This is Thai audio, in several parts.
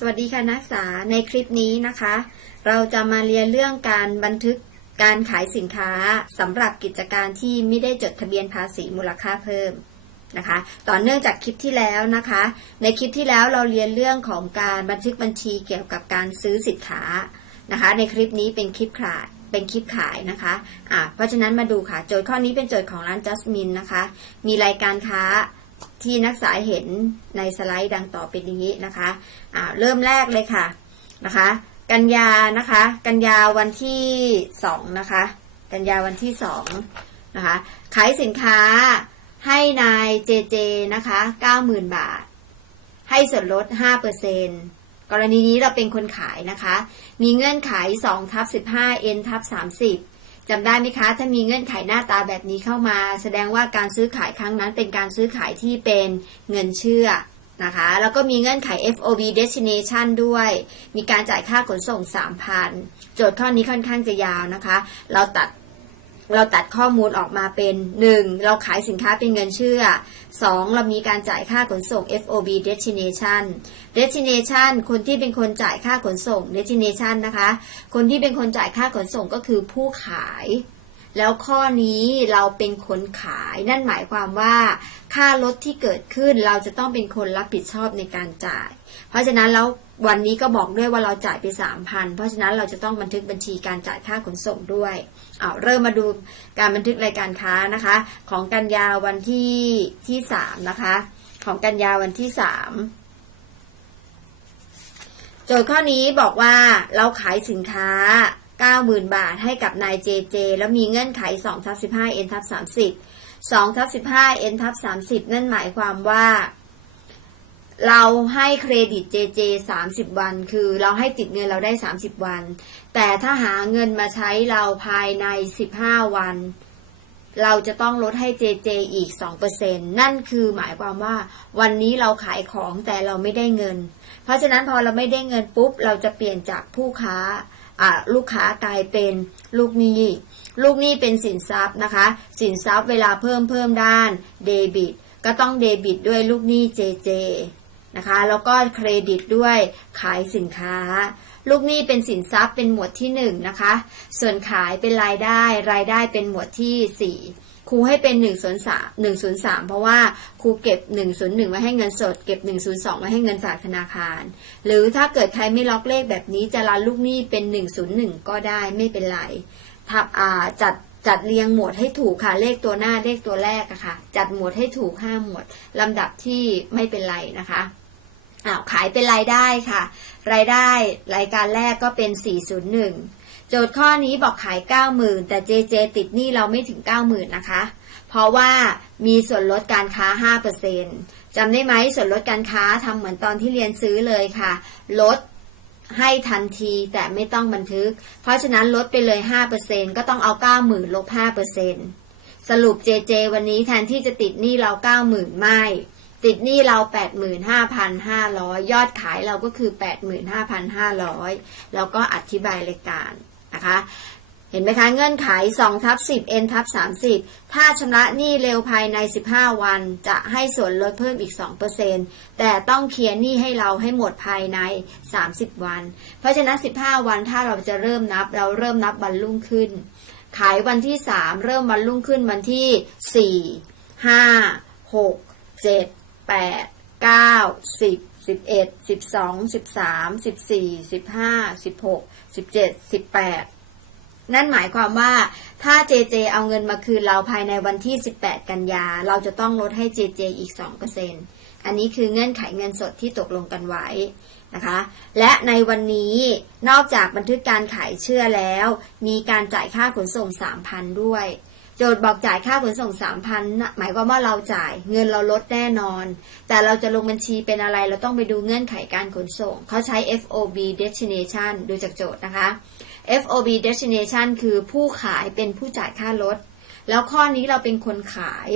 สวัสดีค่ะนักศึกษาในคลิปนี้นะคะ เราจะมาเรียนเรื่องการบันทึกการขายสินค้าสำหรับกิจการที่ไม่ได้จดทะเบียนภาษีมูลค่าเพิ่มนะคะ ต่อเนื่องจากคลิปที่แล้วนะคะ ในคลิปที่แล้วเราเรียนเรื่องของการบันทึกบัญชีเกี่ยวกับการซื้อสินค้านะคะ ในคลิปนี้เป็นคลิปขายเป็นคลิปขายนะคะอ่าเพราะฉะนั้นมาดูค่ะ โจทย์ข้อนี้เป็นโจทย์ของร้านจัสมินนะคะ มีรายการค้า ที่นักศึกษาเห็นในสไลด์ดังต่อไปนี้นะคะะเริ่มแรกเลยค่ะนะคะ กันยานะคะ กันยาวันที่สองนะคะ กันยาวันที่สองนะคะ ขายสินค้าให้นายเจเจนะคะเก้าหมื่นบาท ให้ส่วนลดห้าเปอร์เซ็นกรณีนี้เราเป็นคนขายนะคะ มีเงื่อนไข2ทับ15 n ทับ30 จำได้ไหมคะ ถ้ามีเงื่อนไขหน้าตาแบบนี้เข้ามา แสดงว่าการซื้อขายครั้งนั้นเป็นการซื้อขายที่เป็นเงินเชื่อนะคะ แล้วก็มีเงื่อนไข FOB destination ด้วย มีการจ่ายค่าขนส่ง 3,000 โจทย์ข้อนี้ค่อนข้างจะยาวนะคะ เราตัด เราตัดข้อมูลออกมาเป็น 1. เราขายสินค้าเป็นเงินเชื่อ 2. เรามีการจ่ายค่าขนส่ง FOB destination destination คนที่เป็นคนจ่ายค่าขนส่ง destination นะคะ คนที่เป็นคนจ่ายค่าขนส่งก็คือผู้ขาย แล้วข้อนี้เราเป็นคนขาย นั่นหมายความว่า ค่ารถที่เกิดขึ้นเราจะต้องเป็นคนรับผิดชอบในการจ่าย เพราะฉะนั้นแล้ว วันนี้ก็บอกด้วยว่าเราจ่ายไปสามพันเพราะฉะนั้นเราจะต้องบันทึกบัญชีการจ่ายค่าขนส่งด้วยเอาเริ่มมาดูการบันทึกรายการค้านะคะ ของกันยาวันที่ที่สามนะคะ ของกันยาวันที่สามโจทย์ข้อนี้บอกว่าเราขายสินค้า 90,000 บาทให้กับนายเจเจแล้วมีเงื่อนไข2ทับ15 n ทับ30 2ทับ15 n ทับ30 นั่นหมายความว่า เราให้เครดิต JJ 30 วัน คือเราให้ติดเงินเราได้ 30 วัน แต่ถ้าหาเงินมาใช้เราภายใน 15 วัน เราจะต้องลดให้ JJ อีก 2%นั่นคือหมายความว่า วันนี้เราขายของแต่เราไม่ได้เงิน เพราะฉะนั้นพอเราไม่ได้เงินปุ๊บ เราจะเปลี่ยนจากผู้ค้าลูกค้ากลายเป็นลูกหนี้ ลูกหนี้เป็นสินทรัพย์นะคะ สินทรัพย์เวลาเพิ่มเพิ่มด้านเดบิต ก็ต้องเดบิตด้วยลูกหนี้ JJ นะคะ แล้วก็เครดิตด้วยขายสินค้า ลูกหนี้เป็นสินทรัพย์เป็นหมวดที่1นนะคะ ส่วนขายเป็นรายได้ รายได้เป็นหมวดที่ 4ครูให้เป็น1นึ่งศูนย์สามหนึ่งศูนย์สามเพราะว่าครูเก็บ1นึศูนย์หนึ่งไว้ให้เงินสด เก็บ1นึศูนย์สองไว้ให้เงินฝากธนาคาร หรือถ้าเกิดใครไม่ล็อกเลขแบบนี้จะรันลูกหนี้เป็น1นึศูนย์หนึ่งก็ได้ไม่เป็นไรทับอาจัดจัดเรียงหมวดให้ถูกค่ะ เลขตัวหน้าเลขตัวแรกอะค่ะ จัดหมวดให้ถูกห้าหมวดลำดับที่ไม่เป็นไรนะคะ อ้าวขายเป็นรายได้ค่ะ รายได้รายการแรกก็เป็น 401 โจทย์ข้อนี้บอกขาย 90,000 แต่เจเจติดหนี้เราไม่ถึง 90,000 นะคะ เพราะว่ามีส่วนลดการค้า 5%จำได้ไหมส่วนลดการค้าทำเหมือนตอนที่เรียนซื้อเลยค่ะ ลดให้ทันทีแต่ไม่ต้องบันทึก เพราะฉะนั้นลดไปเลย 5%ก็ต้องเอา 90,000ลบ5%สรุปเจเจวันนี้แทนที่จะติดหนี้เรา 90,000 ไม่ ติดหนี้เรา 85,500 ยอดขายเราก็คือ 85,500 แล้วก็อธิบายรายการนะคะ เห็นไหมคะ เงื่อนไข2ทับ10 n ทับ30 ถ้าชำระหนี้เร็วภายใน 15 วัน จะให้ส่วนลดเพิ่มอีก 2%แต่ต้องเคลียร์หนี้ให้เราให้หมดภายใน 30 วัน เพราะฉะนั้น 15 วันถ้าเราจะเริ่มนับ เราเริ่มนับวันรุ่งขึ้น ขายวันที่ 3 เริ่มวันรุ่งขึ้นวันที่ 4 5 6 7 8 9 10 11 12 13 14 15 16 17 18นั่นหมายความว่าถ้าเจเจเอาเงินมาคืนเราภายในวันที่ 18 กันยา เราจะต้องลดให้เจเจอีก 2%อันนี้คือเงื่อนไขเงินสดที่ตกลงกันไว้นะคะ และในวันนี้นอกจากบันทึกการขายเชื่อแล้ว มีการจ่ายค่าขนส่ง 3,000 ด้วย โจทย์บอกจ่ายค่าขนส่งสามพันหมายความว่าเราจ่ายเงินเราลดแน่นอน แต่เราจะลงบัญชีเป็นอะไรเราต้องไปดูเงื่อนไขการขนส่ง เขาใช้ FOB destination ดูจากโจทย์นะคะ FOB destination คือผู้ขายเป็นผู้จ่ายค่ารถ แล้วข้อนี้เราเป็นคนขาย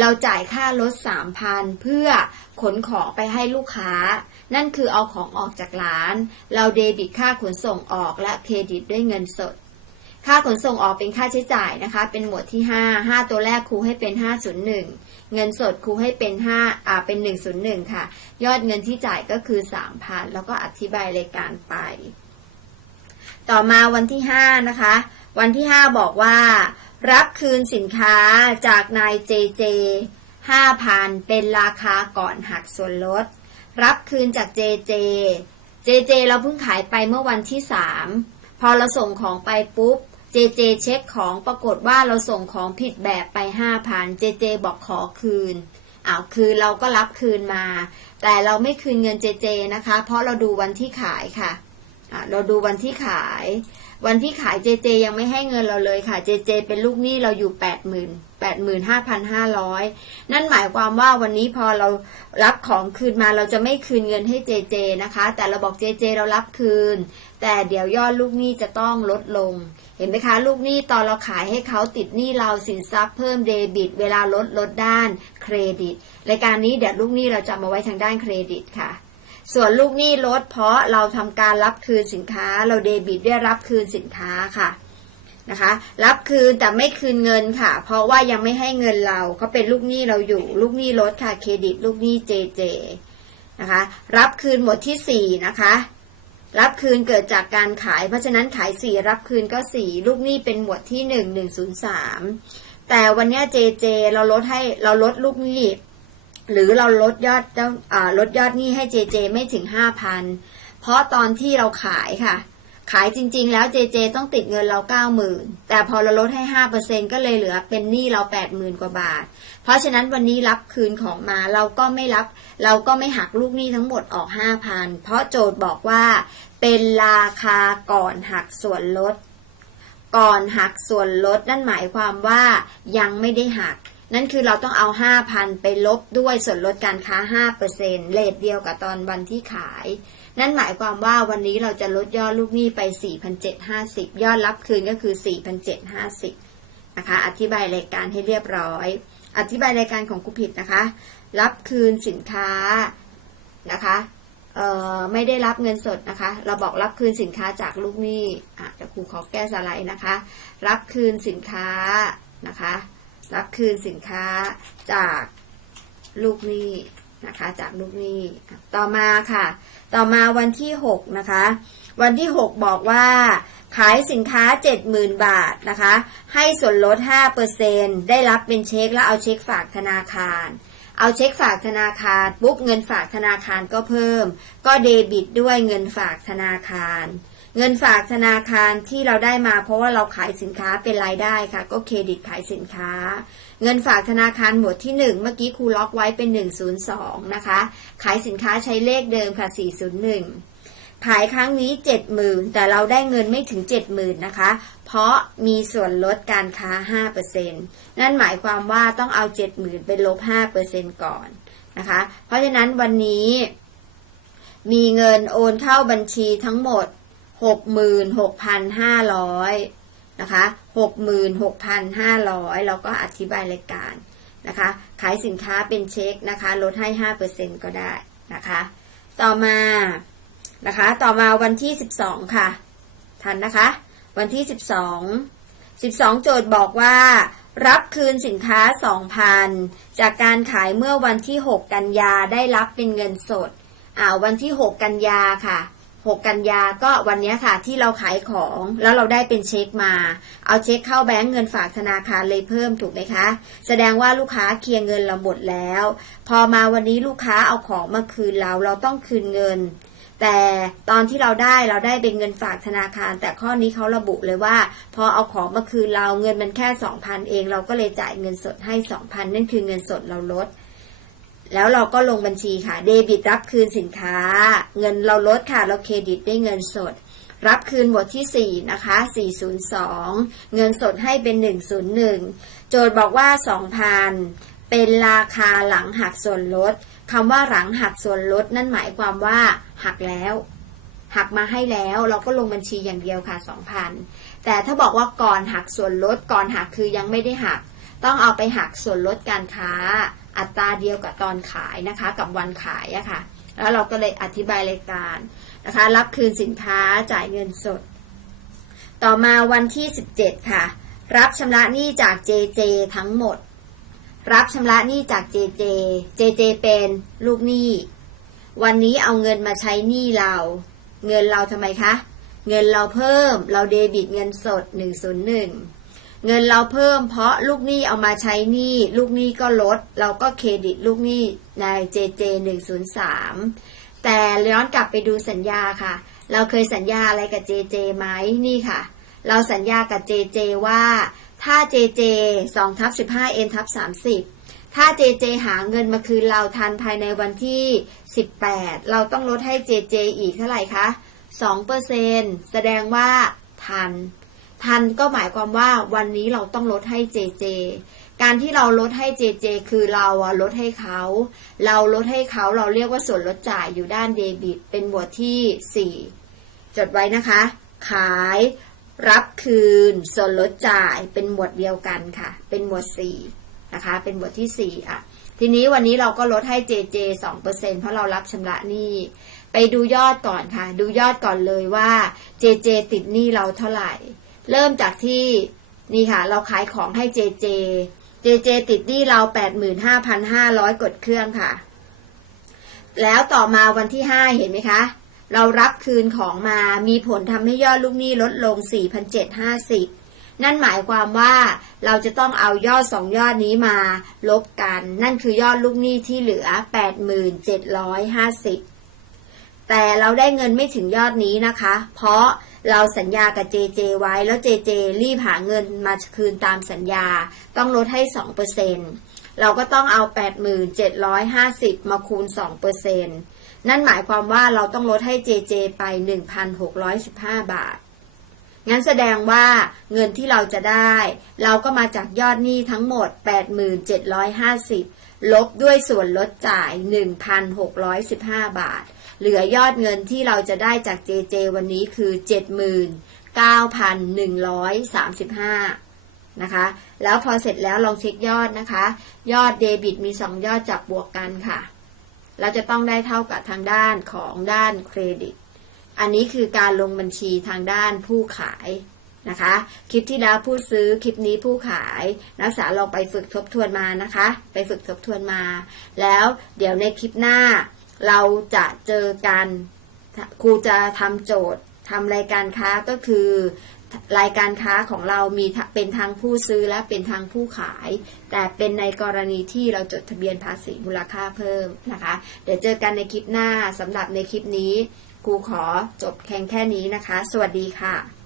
เราจ่ายค่ารถสามพันเพื่อขนของไปให้ลูกค้า นั่นคือเอาของออกจากร้าน เราเดบิตค่าขนส่งออกและเครดิตด้วยเงินสด ค่าขนส่งออกเป็นค่าใช้จ่ายนะคะ เป็นหมวดที่ 5 5 ตัวแรกครูให้เป็น 501 เงินสดครูให้เป็นห้าอ่าเป็นหนึ่งศูนย์หนึ่งค่ะ ยอดเงินที่จ่ายก็คือสามพันแล้วก็อธิบายรายการไป ต่อมาวันที่ห้านะคะ วันที่ห้าบอกว่า รับคืนสินค้าจากนายเจเจห้าพันเป็นราคาก่อนหักส่วนลด รับคืนจากเจเจเจเจเราเพิ่งขายไปเมื่อวันที่สามพอเราส่งของไปปุ๊บ เจเจเช็คของปรากฏว่าเราส่งของผิดแบบไปห้าพันเจเจบอกขอคืนอ้าวคือเราก็รับคืนมา แต่เราไม่คืนเงินเจเจนะคะ เพราะเราดูวันที่ขายค่ะะเราดูวันที่ขาย วันที่ขายเจเจยังไม่ให้เงินเราเลยค่ะเจเจเป็นลูกหนี้เราอยู่แปดหมื่นแปดหมื่นห้าพันห้าร้อยนั่นหมายความว่าวันนี้พอเรารับของคืนมาเราจะไม่คืนเงินให้เจเจนะคะ แต่เราบอกเจเจเรารับคืน แต่เดี๋ยวยอดลูกหนี้จะต้องลดลง เห็นไหมคะ ลูกหนี้ตอนเราขายให้เขาติดหนี้เราสินทรัพย์เพิ่มเดบิต เวลาลดลดด้านเครดิตรายการนี้เดี๋ยวลูกหนี้เราจะมาไว้ทางด้านเครดิตค่ะ ส่วนลูกหนี้ลดเพราะเราทำการรับคืนสินค้า เราเดบิตด้วยรับคืนสินค้าค่ะนะคะ รับคืนแต่ไม่คืนเงินค่ะ เพราะว่ายังไม่ให้เงินเราเขาเป็นลูกหนี้เราอยู่ ลูกหนี้ลดค่ะเครดิต ลูกหนี้เจเจนะคะ รับคืนหมดที่สี่นะคะ รับคืนเกิดจากการขาย เพราะฉะนั้นขายสี่รับคืนก็สี่ลูกหนี้เป็นหมวดที่หนึ่งหนึ่งศูนย์สามแต่วันนี้เจเจเราลดให้เราลดลูกหนี้ หรือเราลดยอดอลดยอดหนี้ให้เจเจไม่ถึงห้าพันเพราะตอนที่เราขายค่ะ ขายจริง ๆ แล้วเจเจต้องติดเงินเราเก้าหมื่นแต่พอเราลดให้ห้าเปอร์เซ็นก็เลยเหลือเป็นหนี้เราแปดหมื่นกว่าบาท เพราะฉะนั้นวันนี้รับคืนของมาเราก็ไม่รับ เราก็ไม่หักลูกหนี้ทั้งหมดออกห้าพันเพราะโจทย์บอกว่าเป็นราคาก่อนหักส่วนลด ก่อนหักส่วนลดนั่นหมายความว่ายังไม่ได้หัก นั่นคือเราต้องเอา 5,000 ไปลบด้วยส่วนลดการค้า 5%เลทเดียวกับตอนวันที่ขาย นั่นหมายความว่าวันนี้เราจะลดยอดลูกหนี้ไป 4,750 ยอดรับคืนก็คือ 4,750 นะคะ อธิบายรายการให้เรียบร้อย อธิบายรายการของครูผิดนะคะ รับคืนสินค้านะคะไม่ได้รับเงินสดนะคะ เราบอกรับคืนสินค้าจากลูกหนี้อะครูขอแก้สไลด์นะคะ รับคืนสินค้านะคะ รับคืนสินค้าจากลูกหนี้นะคะ จากลูกหนี้ต่อมาค่ะ ต่อมาวันที่หกนะคะ วันที่หกบอกว่า ขายสินค้า 70,000 บาทนะคะ ให้ส่วนลด 5%ได้รับเป็นเช็คแล้วเอาเช็คฝากธนาคารเอาเช็คฝากธนาคารปุ๊บเงินฝากธนาคารก็เพิ่ม ก็เดบิตด้วยเงินฝากธนาคาร เงินฝากธนาคารที่เราได้มาเพราะว่าเราขายสินค้าเป็นรายได้ค่ะ ก็เครดิตขายสินค้า เงินฝากธนาคารหมวดที่ 1 เมื่อกี้ครูล็อกไว้เป็น 102 นะคะ ขายสินค้าใช้เลขเดิมค่ะ 401 ขายครั้งนี้ 70,000 แต่เราได้เงินไม่ถึง 70,000นะคะ เพราะมีส่วนลดการค้า 5%นั่นหมายความว่าต้องเอา 70,000ไปลบ 5%ก่อนนะคะ เพราะฉะนั้นวันนี้มีเงินโอนเข้าบัญชีทั้งหมด 66,500นะคะ66,500แล้วก็อธิบายรายการนะคะ ขายสินค้าเป็นเช็คนะคะ ลดให้ 5%ก็ได้นะคะ ต่อมานะคะ ต่อมาวันที่ 12 ค่ะ ทันนะคะ วันที่ 12 12 โจทย์บอกว่า รับคืนสินค้า 2,000 จากการขายเมื่อวันที่ 6 กันยาได้รับเป็นเงินสดอ่าวันที่ 6 กันยาค่ะ 6 กันยาก็วันนี้ค่ะที่เราขายของแล้วเราได้เป็นเช็คมา เอาเช็คเข้าแบงก์เงินฝากธนาคารเลยเพิ่มถูกไหมคะ แสดงว่าลูกค้าเคลียร์เงินเราหมดแล้ว พอมาวันนี้ลูกค้าเอาของมาคืนเราเราต้องคืนเงิน แต่ตอนที่เราได้เราได้เป็นเงินฝากธนาคาร แต่ข้อนี้เขาระบุเลยว่า พอเอาของมาคืนเราเงินมันแค่สองพันเอง เราก็เลยจ่ายเงินสดให้สองพันนั่นคือเงินสดเราลด แล้วเราก็ลงบัญชีค่ะ เดบิตรับคืนสินค้า เงินเราลดค่ะ เราเครดิตได้เงินสด รับคืนหมวดที่ 4 นะคะ 402 เงินสดให้เป็น 101 โจทย์บอกว่า 2,000 เป็นราคาหลังหักส่วนลดคำว่าหลังหักส่วนลดนั่นหมายความว่า หักแล้วหักมาให้แล้วเราก็ลงบัญชีอย่างเดียวค่ะ 2,000 แต่ถ้าบอกว่าก่อนหักส่วนลดก่อนหักคือยังไม่ได้หัก ต้องเอาไปหักส่วนลดการค้า อัตราเดียวกับตอนขายนะคะ กับวันขายอะค่ะ แล้วเราก็เลยอธิบายรายการนะคะ รับคืนสินค้าจ่ายเงินสด ต่อมาวันที่ 17 ค่ะ รับชำระหนี้จาก JJ ทั้งหมด รับชำระหนี้จากเจเจเจเจเป็นลูกหนี้ วันนี้เอาเงินมาใช้หนี้เรา เงินเราทำไมคะ เงินเราเพิ่ม เราเดบิตเงินสด 101 เงินเราเพิ่มเพราะลูกหนี้เอามาใช้หนี้ลูกหนี้ก็ลด เราก็เครดิตลูกหนี้ใน JJ 103 แต่ย้อนกลับไปดูสัญญาค่ะ เราเคยสัญญาอะไรกับ JJ ไหมนี่ค่ะ เราสัญญากับ JJ ว่าถ้า JJ 2ทับ15 N ทับ30 ถ้า JJ หาเงินมาคืนเราทันภายในวันที่ 18 เราต้องลดให้ JJ อีกเท่าไหร่คะ2%แสดงว่าทัน ทันก็หมายความว่าวันนี้เราต้องลดให้ JJ การที่เราลดให้ JJ คือเราอะลดให้เขา เราลดให้เขาเราเรียกว่าส่วนลดจ่ายอยู่ด้านเดบิต เป็นหมวดที่ 4 จดไว้นะคะ ขายรับคืน ส่วนลดจ่ายเป็นหมวดเดียวกันค่ะ เป็นหมวด 4 นะคะ เป็นหมวดที่ 4 อะ ทีนี้วันนี้เราก็ลดให้ JJ 2%เพราะเรารับชำระหนี้ ไปดูยอดก่อนค่ะ ดูยอดก่อนเลยว่า JJ ติดหนี้เราเท่าไหร่ เริ่มจากที่นี่ค่ะ เราขายของให้ JJ JJ ติดหนี้เรา 85,500 กดเครื่องค่ะ แล้วต่อมาวันที่ 5 เห็นไหมคะ เรารับคืนของมา มีผลทำให้ยอดลูกหนี้ลดลง 4,750 นั่นหมายความว่าเราจะต้องเอายอดสองยอดนี้มาลบกัน นั่นคือยอดลูกหนี้ที่เหลือ 8750 แต่เราได้เงินไม่ถึงยอดนี้นะคะ เพราะ เราสัญญากับ JJ ไว้แล้ว JJ รีบหาเงินมาคืนตามสัญญา ต้องลดให้2%เราก็ต้องเอา 8750 มาคูณ 2%นั่นหมายความว่าเราต้องลดให้ JJ ไป 1,615 บาท งั้นแสดงว่าเงินที่เราจะได้ เราก็มาจากยอดหนี้ทั้งหมด 8750 ลบด้วยส่วนลดจ่าย 1,615 บาท เหลือยอดเงินที่เราจะได้จาก JJ วันนี้คือ 79,135 นะคะ แล้วพอเสร็จแล้วลองเช็คยอดนะคะ ยอดเดบิตมี 2 ยอดจับบวกกันค่ะ เราจะต้องได้เท่ากับทางด้านของด้านเครดิต อันนี้คือการลงบัญชีทางด้านผู้ขายนะคะ คลิปที่แล้วผู้ซื้อคลิปนี้ผู้ขาย นักศึกษาลองไปฝึกทบทวนมานะคะ ไปฝึกทบทวนมา แล้วเดี๋ยวในคลิปหน้า เราจะเจอกันครูจะทำโจทย์ทำรายการค้าก็คือรายการค้าของเรามีเป็นทางผู้ซื้อและเป็นทางผู้ขาย แต่เป็นในกรณีที่เราจดทะเบียนภาษีมูลค่าเพิ่มนะคะ เดี๋ยวเจอกันในคลิปหน้าสำหรับในคลิปนี้ครูขอจบแค่แค่นี้นะคะ สวัสดีค่ะ